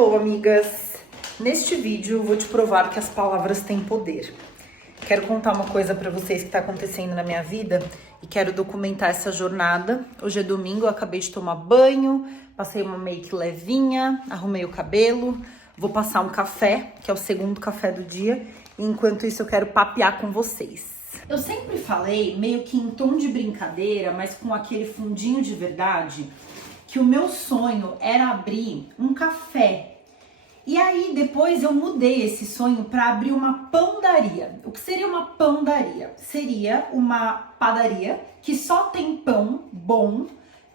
Hello, amigas! Neste vídeo eu vou te provar que as palavras têm poder. Quero contar uma coisa pra vocês que tá acontecendo na minha vida e quero documentar essa jornada. Hoje é domingo, eu acabei de tomar banho, passei uma make levinha, arrumei o cabelo, vou passar um café, que é o segundo café do dia, e enquanto isso eu quero papear com vocês. Eu sempre falei, meio que em tom de brincadeira, mas com aquele fundinho de verdade, que o meu sonho era abrir um café. E aí depois eu mudei esse sonho para abrir uma pãodaria. O que seria uma pãodaria? Seria uma padaria que só tem pão bom,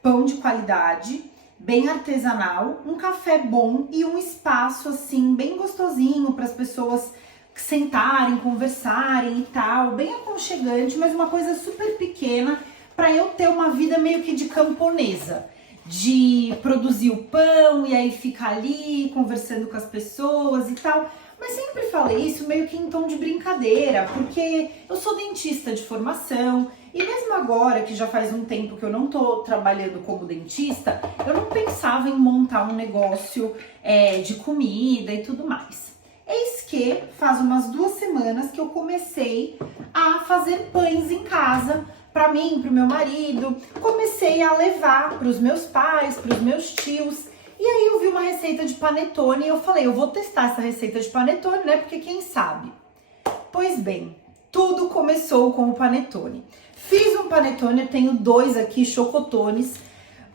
pão de qualidade, bem artesanal, um café bom e um espaço assim bem gostosinho para as pessoas sentarem, conversarem e tal, bem aconchegante, mas uma coisa super pequena para eu ter uma vida meio que de camponesa. De produzir o pão e aí ficar ali conversando com as pessoas e tal. Mas sempre falei isso meio que em tom de brincadeira, porque eu sou dentista de formação e mesmo agora, que já faz um tempo que eu não tô trabalhando como dentista, eu não pensava em montar um negócio de comida e tudo mais. Eis que faz umas 2 semanas que eu comecei a fazer pães em casa, para mim, para o meu marido, comecei a levar para os meus pais, para os meus tios. E aí eu vi uma receita de panetone e eu falei, eu vou testar essa receita de panetone, né? Porque quem sabe? Pois bem, tudo começou com o panetone. Fiz um panetone, eu tenho 2 aqui, chocotones,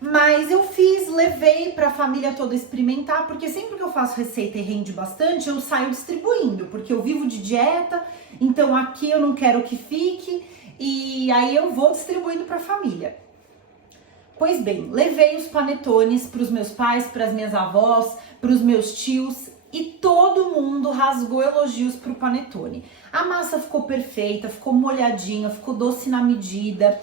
mas eu levei para a família toda experimentar, porque sempre que eu faço receita e rende bastante, eu saio distribuindo, porque eu vivo de dieta, então aqui eu não quero que fique. E aí eu vou distribuindo para a família. Pois bem, levei os panetones para os meus pais, para as minhas avós, para os meus tios e todo mundo rasgou elogios para o panetone. A massa ficou perfeita, ficou molhadinha, ficou doce na medida,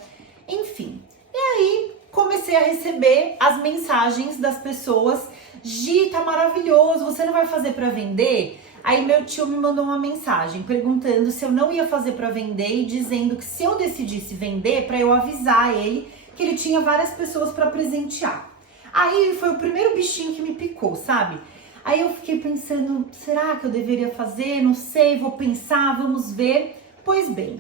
enfim. E aí comecei a receber as mensagens das pessoas: Gi, tá maravilhoso, você não vai fazer para vender? Aí meu tio me mandou uma mensagem perguntando se eu não ia fazer para vender e dizendo que se eu decidisse vender, para eu avisar ele que ele tinha várias pessoas para presentear. Aí foi o primeiro bichinho que me picou, sabe? Aí eu fiquei pensando, será que eu deveria fazer? Não sei, vou pensar, vamos ver. Pois bem,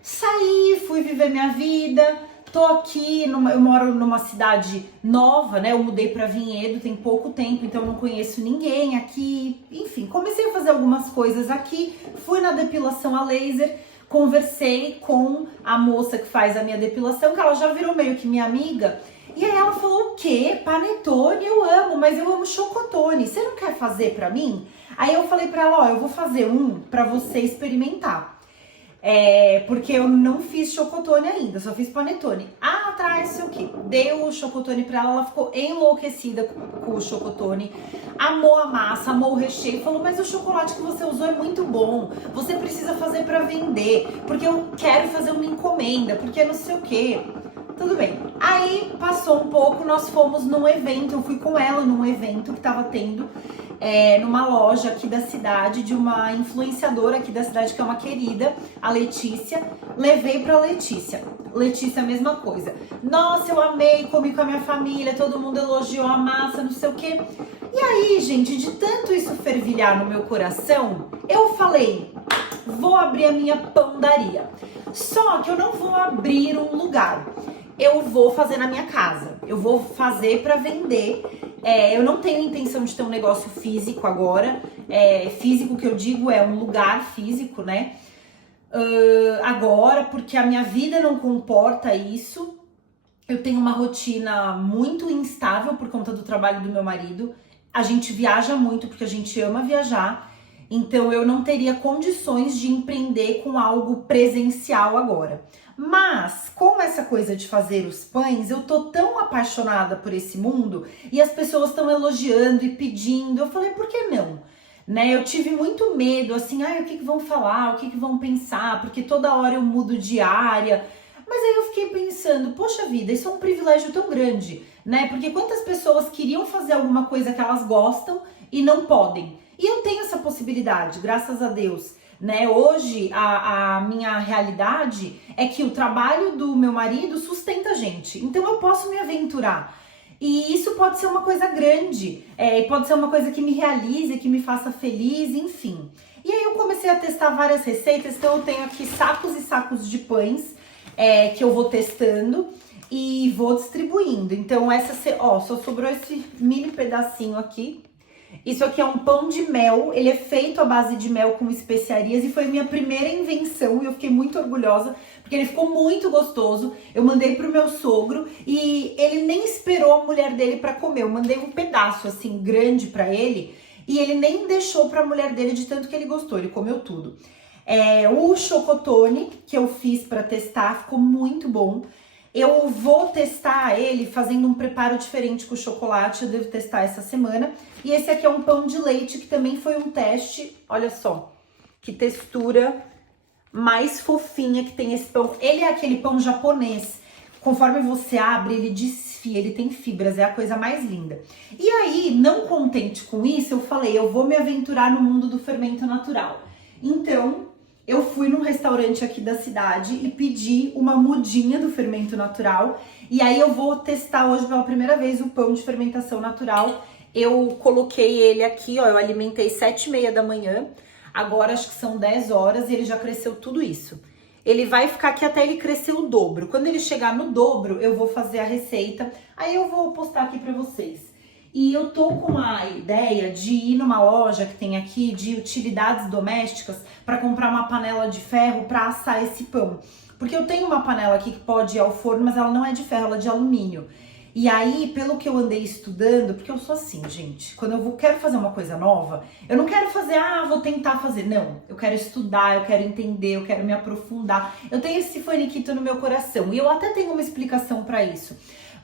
saí, fui viver minha vida. Tô aqui, eu moro numa cidade nova, né? Eu mudei para Vinhedo tem pouco tempo, então eu não conheço ninguém aqui. Enfim, comecei a fazer algumas coisas aqui. Fui na depilação a laser, conversei com a moça que faz a minha depilação, que ela já virou meio que minha amiga. E aí ela falou, o quê? Panetone eu amo, mas eu amo chocotone. Você não quer fazer pra mim? Aí eu falei pra ela, ó, eu vou fazer um pra você experimentar. Porque eu não fiz chocotone ainda, só fiz panetone. Ah, atrás, sei o que. Dei o chocotone pra ela, ela ficou enlouquecida com o chocotone. Amou a massa, amou o recheio. Falou, mas o chocolate que você usou é muito bom. Você precisa fazer pra vender, porque eu quero fazer uma encomenda, porque não sei o que. Tudo bem. Aí passou um pouco, nós fomos num evento, eu fui com ela num evento que tava tendo numa loja aqui da cidade, de uma influenciadora aqui da cidade, que é uma querida, a Letícia. Levei pra Letícia. Letícia, a mesma coisa. Nossa, eu amei, comi com a minha família, todo mundo elogiou a massa, não sei o quê. E aí, gente, de tanto isso fervilhar no meu coração, eu falei, vou abrir a minha pãodaria. Só que eu não vou abrir um lugar. Eu vou fazer na minha casa, eu vou fazer para vender. Eu não tenho intenção de ter um negócio físico agora. Físico que eu digo é um lugar físico, né? Agora, porque a minha vida não comporta isso. Eu tenho uma rotina muito instável por conta do trabalho do meu marido. A gente viaja muito porque a gente ama viajar. Então eu não teria condições de empreender com algo presencial agora. Mas com essa coisa de fazer os pães, eu tô tão apaixonada por esse mundo e as pessoas estão elogiando e pedindo. Eu falei, por que não? Né? Eu tive muito medo, assim, o que vão falar, o que vão pensar, porque toda hora eu mudo de área. Mas aí eu fiquei pensando, poxa vida, isso é um privilégio tão grande, né? Porque quantas pessoas queriam fazer alguma coisa que elas gostam e não podem? E eu tenho essa possibilidade, graças a Deus, né? Hoje, a minha realidade é que o trabalho do meu marido sustenta a gente. Então, eu posso me aventurar. E isso pode ser uma coisa grande, pode ser uma coisa que me realize, que me faça feliz, enfim. E aí eu comecei a testar várias receitas, então eu tenho aqui sacos e sacos de pães que eu vou testando e vou distribuindo. Então só sobrou esse mini pedacinho aqui. Isso aqui é um pão de mel, ele é feito à base de mel com especiarias e foi minha primeira invenção e eu fiquei muito orgulhosa porque ele ficou muito gostoso. Eu mandei pro meu sogro e ele nem esperou a mulher dele para comer. Eu mandei um pedaço assim grande para ele e ele nem deixou para a mulher dele de tanto que ele gostou, ele comeu tudo. O chocotone que eu fiz para testar ficou muito bom. Eu vou testar ele fazendo um preparo diferente com o chocolate, eu devo testar essa semana. E esse aqui é um pão de leite que também foi um teste, olha só, que textura mais fofinha que tem esse pão. Ele é aquele pão japonês, conforme você abre ele desfia, ele tem fibras, é a coisa mais linda. E aí, não contente com isso, eu falei, eu vou me aventurar no mundo do fermento natural. Então, eu fui num restaurante aqui da cidade e pedi uma mudinha do fermento natural. E aí eu vou testar hoje pela primeira vez o pão de fermentação natural. Eu coloquei ele aqui, ó, eu alimentei 7h30 da manhã. Agora acho que são 10 horas e ele já cresceu tudo isso. Ele vai ficar aqui até ele crescer o dobro. Quando ele chegar no dobro, eu vou fazer a receita. Aí eu vou postar aqui pra vocês. E eu tô com a ideia de ir numa loja que tem aqui de utilidades domésticas para comprar uma panela de ferro para assar esse pão. Porque eu tenho uma panela aqui que pode ir ao forno, mas ela não é de ferro, ela é de alumínio. E aí, pelo que eu andei estudando, porque eu sou assim, gente, quando eu quero fazer uma coisa nova, eu não quero fazer, vou tentar fazer. Não, eu quero estudar, eu quero entender, eu quero me aprofundar. Eu tenho esse faniquito no meu coração e eu até tenho uma explicação para isso.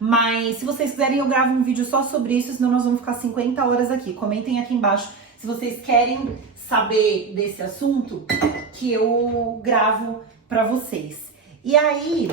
Mas se vocês quiserem, eu gravo um vídeo só sobre isso, senão nós vamos ficar 50 horas aqui. Comentem aqui embaixo se vocês querem saber desse assunto, que eu gravo pra vocês. E aí,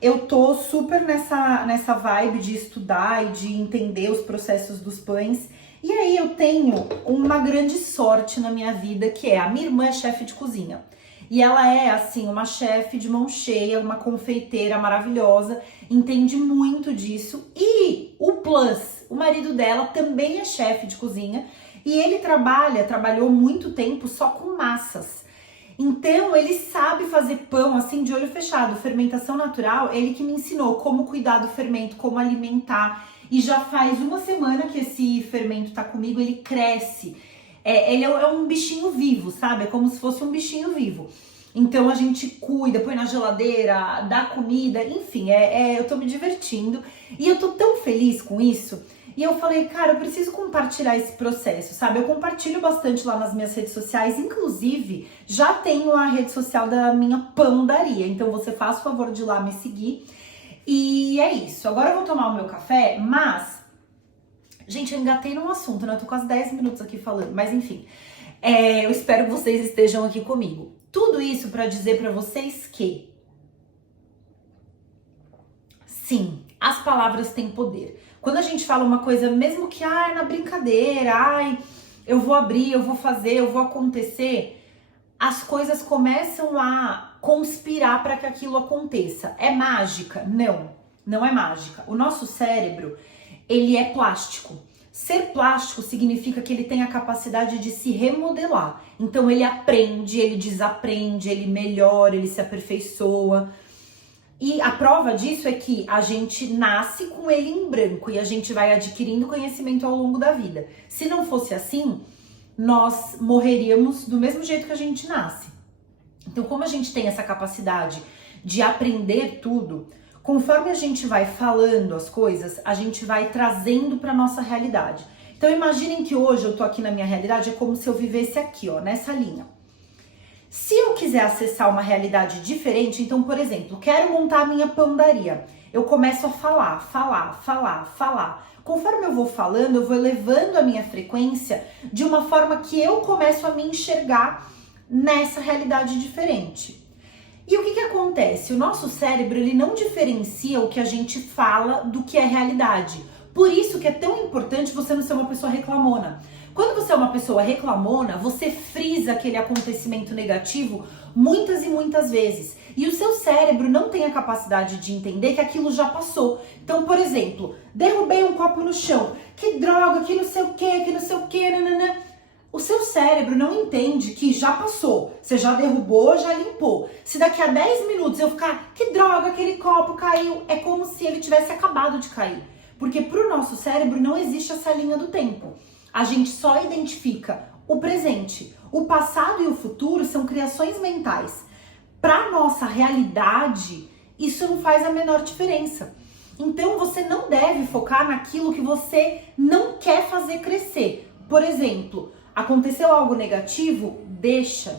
eu tô super nessa vibe de estudar e de entender os processos dos pães. E aí, eu tenho uma grande sorte na minha vida, que é a minha irmã é chefe de cozinha. E ela é, assim, uma chefe de mão cheia, uma confeiteira maravilhosa, entende muito disso. E o plus, o marido dela também é chefe de cozinha e ele trabalhou muito tempo só com massas. Então, ele sabe fazer pão, assim, de olho fechado. Fermentação natural, ele que me ensinou como cuidar do fermento, como alimentar. E já faz uma semana que esse fermento tá comigo, ele cresce. Ele é um bichinho vivo, sabe? É como se fosse um bichinho vivo. Então a gente cuida, põe na geladeira, dá comida, enfim, eu tô me divertindo. E eu tô tão feliz com isso. E eu falei, cara, eu preciso compartilhar esse processo, sabe? Eu compartilho bastante lá nas minhas redes sociais, inclusive já tenho a rede social da minha pandaria. Então você faz o favor de ir lá me seguir. E é isso. Agora eu vou tomar o meu café, mas... Gente, eu engatei num assunto, né? Eu tô quase 10 minutos aqui falando, mas enfim. Eu espero que vocês estejam aqui comigo. Tudo isso pra dizer pra vocês que... Sim, as palavras têm poder. Quando a gente fala uma coisa, mesmo que, na brincadeira, eu vou abrir, eu vou fazer, eu vou acontecer, as coisas começam a conspirar para que aquilo aconteça. É mágica? Não, não é mágica. O nosso cérebro... ele é plástico. Ser plástico significa que ele tem a capacidade de se remodelar. Então ele aprende, ele desaprende, ele melhora, ele se aperfeiçoa. E a prova disso é que a gente nasce com ele em branco e a gente vai adquirindo conhecimento ao longo da vida. Se não fosse assim, nós morreríamos do mesmo jeito que a gente nasce. Então, como a gente tem essa capacidade de aprender tudo, conforme a gente vai falando as coisas, a gente vai trazendo para nossa realidade. Então imaginem que hoje eu tô aqui na minha realidade, é como se eu vivesse aqui, ó, nessa linha. Se eu quiser acessar uma realidade diferente, então, por exemplo, quero montar a minha pandaria. Eu começo a falar. Conforme eu vou falando, eu vou elevando a minha frequência de uma forma que eu começo a me enxergar nessa realidade diferente. E o que acontece? O nosso cérebro, ele não diferencia o que a gente fala do que é realidade. Por isso que é tão importante você não ser uma pessoa reclamona. Quando você é uma pessoa reclamona, você frisa aquele acontecimento negativo muitas e muitas vezes. E o seu cérebro não tem a capacidade de entender que aquilo já passou. Então, por exemplo, derrubei um copo no chão. Que droga, que não sei o que, nananã. O seu cérebro não entende que já passou. Você já derrubou, já limpou. Se daqui a 10 minutos eu ficar, que droga, aquele copo caiu, é como se ele tivesse acabado de cair. Porque para o nosso cérebro não existe essa linha do tempo. A gente só identifica o presente. O passado e o futuro são criações mentais. Para nossa realidade, isso não faz a menor diferença. Então você não deve focar naquilo que você não quer fazer crescer. Por exemplo, aconteceu algo negativo? Deixa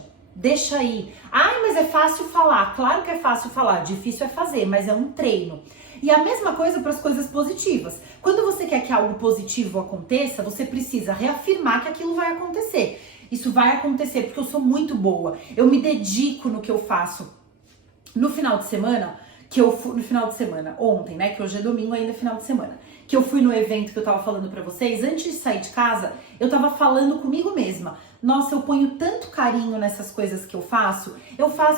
aí. Ai, mas é fácil falar. Claro que é fácil falar, difícil é fazer, mas é um treino. E a mesma coisa para as coisas positivas. Quando você quer que algo positivo aconteça, você precisa reafirmar que aquilo vai acontecer. Isso vai acontecer porque eu sou muito boa. Eu me dedico no que eu faço. No final de semana, ontem, né, que hoje é domingo, ainda é final de semana, que eu fui no evento que eu tava falando pra vocês, antes de sair de casa, eu tava falando comigo mesma. Nossa, eu ponho tanto carinho nessas coisas que eu faço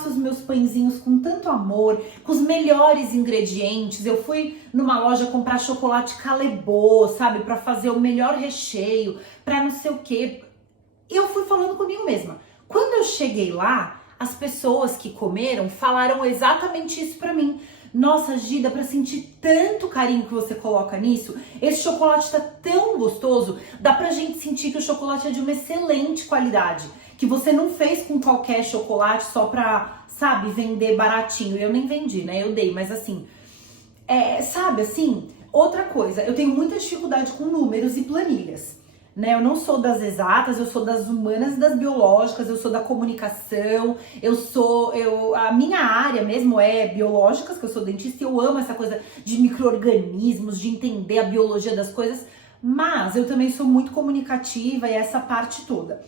os meus pãezinhos com tanto amor, com os melhores ingredientes. Eu fui numa loja comprar chocolate Calebô, sabe, pra fazer o melhor recheio, pra não sei o quê. Eu fui falando comigo mesma. Quando eu cheguei lá, as pessoas que comeram falaram exatamente isso pra mim. Nossa, Gi, dá pra sentir tanto carinho que você coloca nisso. Esse chocolate tá tão gostoso. Dá pra gente sentir que o chocolate é de uma excelente qualidade. Que você não fez com qualquer chocolate só pra, sabe, vender baratinho. Eu nem vendi, né? Eu dei, mas assim... sabe, assim... Outra coisa, eu tenho muita dificuldade com números e planilhas. Né? Eu não sou das exatas, eu sou das humanas e das biológicas, eu sou da comunicação, a minha área mesmo é biológicas, que eu sou dentista e eu amo essa coisa de micro-organismos, de entender a biologia das coisas, mas eu também sou muito comunicativa e essa parte toda.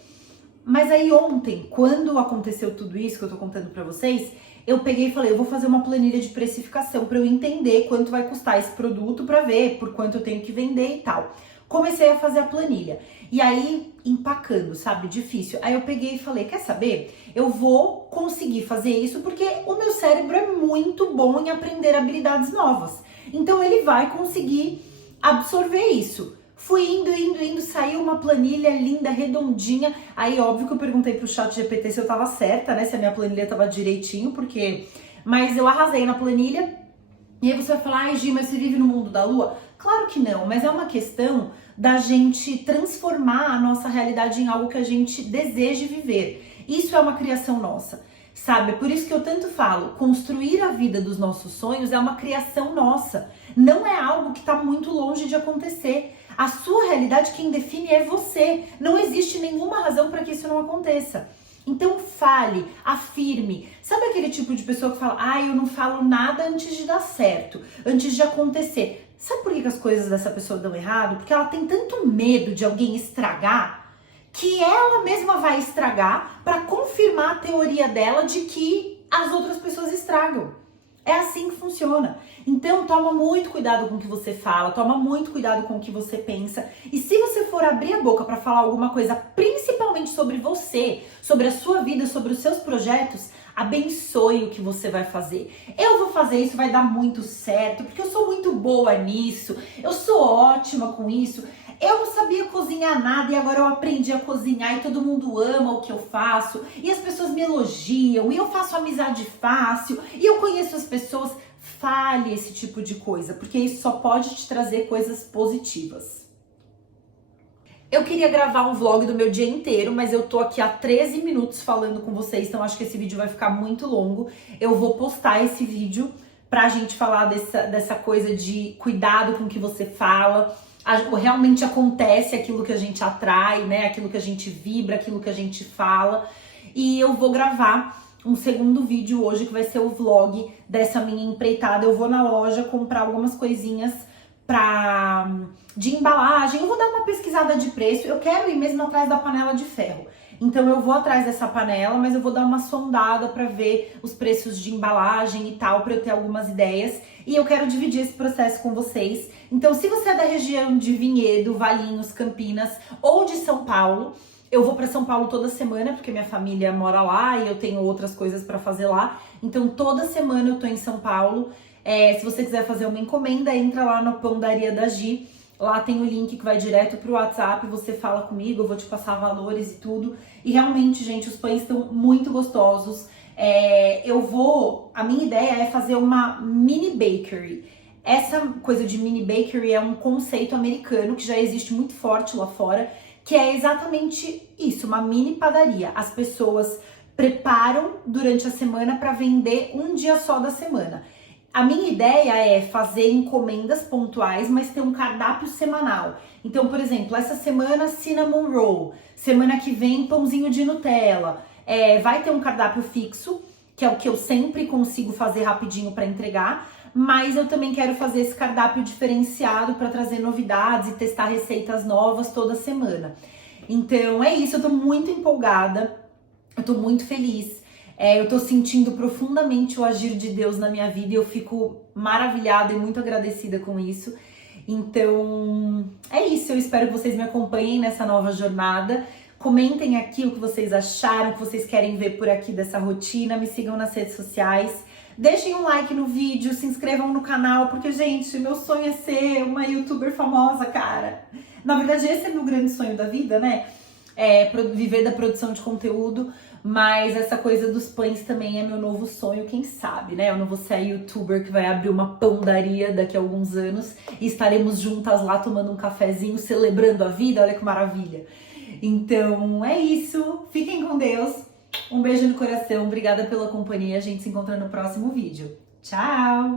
Mas aí ontem, quando aconteceu tudo isso que eu tô contando pra vocês, eu peguei e falei, eu vou fazer uma planilha de precificação pra eu entender quanto vai custar esse produto pra ver por quanto eu tenho que vender e tal. Comecei a fazer a planilha. E aí, empacando, sabe? Difícil. Aí eu peguei e falei, quer saber? Eu vou conseguir fazer isso porque o meu cérebro é muito bom em aprender habilidades novas. Então ele vai conseguir absorver isso. Fui indo, saiu uma planilha linda, redondinha. Aí, óbvio que eu perguntei pro ChatGPT se eu tava certa, né? Se a minha planilha tava direitinho, porque... Mas eu arrasei na planilha. E aí você vai falar, ai Gi, mas você vive no mundo da lua? Claro que não, mas é uma questão da gente transformar a nossa realidade em algo que a gente deseje viver. Isso é uma criação nossa, sabe? Por isso que eu tanto falo, construir a vida dos nossos sonhos é uma criação nossa. Não é algo que está muito longe de acontecer. A sua realidade, quem define é você. Não existe nenhuma razão para que isso não aconteça. Então fale, afirme. Sabe aquele tipo de pessoa que fala, eu não falo nada antes de dar certo, antes de acontecer. Sabe por que as coisas dessa pessoa dão errado? Porque ela tem tanto medo de alguém estragar, que ela mesma vai estragar para confirmar a teoria dela de que as outras pessoas estragam. É assim que funciona. Então toma muito cuidado com o que você fala, toma muito cuidado com o que você pensa. E se você for abrir a boca para falar alguma coisa, principalmente sobre você, sobre a sua vida, sobre os seus projetos, abençoe o que você vai fazer. Eu vou fazer isso, vai dar muito certo, porque eu sou muito boa nisso, eu sou ótima com isso. Eu não sabia cozinhar nada e agora eu aprendi a cozinhar e todo mundo ama o que eu faço e as pessoas me elogiam e eu faço amizade fácil e eu conheço as pessoas. Fale esse tipo de coisa, porque isso só pode te trazer coisas positivas. Eu queria gravar um vlog do meu dia inteiro, mas eu tô aqui há 13 minutos falando com vocês, então acho que esse vídeo vai ficar muito longo. Eu vou postar esse vídeo pra gente falar dessa coisa de cuidado com o que você fala. Realmente acontece aquilo que a gente atrai, né? Aquilo que a gente vibra, aquilo que a gente fala. E eu vou gravar um segundo vídeo hoje, que vai ser o vlog dessa minha empreitada. Eu vou na loja comprar algumas coisinhas de embalagem. Eu vou dar uma pesquisada de preço. Eu quero ir mesmo atrás da panela de ferro. Então eu vou atrás dessa panela, mas eu vou dar uma sondada para ver os preços de embalagem e tal, para eu ter algumas ideias. E eu quero dividir esse processo com vocês. Então, se você é da região de Vinhedo, Valinhos, Campinas ou de São Paulo, eu vou para São Paulo toda semana, porque minha família mora lá e eu tenho outras coisas para fazer lá. Então, toda semana eu tô em São Paulo. Se você quiser fazer uma encomenda, entra lá na Pãodaria da Gi. Lá tem o link que vai direto pro WhatsApp, você fala comigo, eu vou te passar valores e tudo. E realmente, gente, os pães estão muito gostosos. A minha ideia é fazer uma mini bakery. Essa coisa de mini bakery é um conceito americano que já existe muito forte lá fora, que é exatamente isso, uma mini padaria. As pessoas preparam durante a semana para vender um dia só da semana. A minha ideia é fazer encomendas pontuais, mas ter um cardápio semanal. Então, por exemplo, essa semana cinnamon roll, semana que vem pãozinho de Nutella. Vai ter um cardápio fixo, que é o que eu sempre consigo fazer rapidinho para entregar, mas eu também quero fazer esse cardápio diferenciado para trazer novidades e testar receitas novas toda semana. Então é isso, eu tô muito empolgada, eu tô muito feliz. Eu tô sentindo profundamente o agir de Deus na minha vida e eu fico maravilhada e muito agradecida com isso. Então, é isso. Eu espero que vocês me acompanhem nessa nova jornada. Comentem aqui o que vocês acharam, o que vocês querem ver por aqui dessa rotina. Me sigam nas redes sociais. Deixem um like no vídeo, se inscrevam no canal, porque, gente, meu sonho é ser uma youtuber famosa, cara. Na verdade, esse é meu grande sonho da vida, né? Viver da produção de conteúdo. Mas essa coisa dos pães também é meu novo sonho, quem sabe, né? Eu não vou ser a youtuber que vai abrir uma pãodaria daqui a alguns anos e estaremos juntas lá tomando um cafezinho, celebrando a vida, olha que maravilha. Então é isso, fiquem com Deus, um beijo no coração, obrigada pela companhia, a gente se encontra no próximo vídeo. Tchau!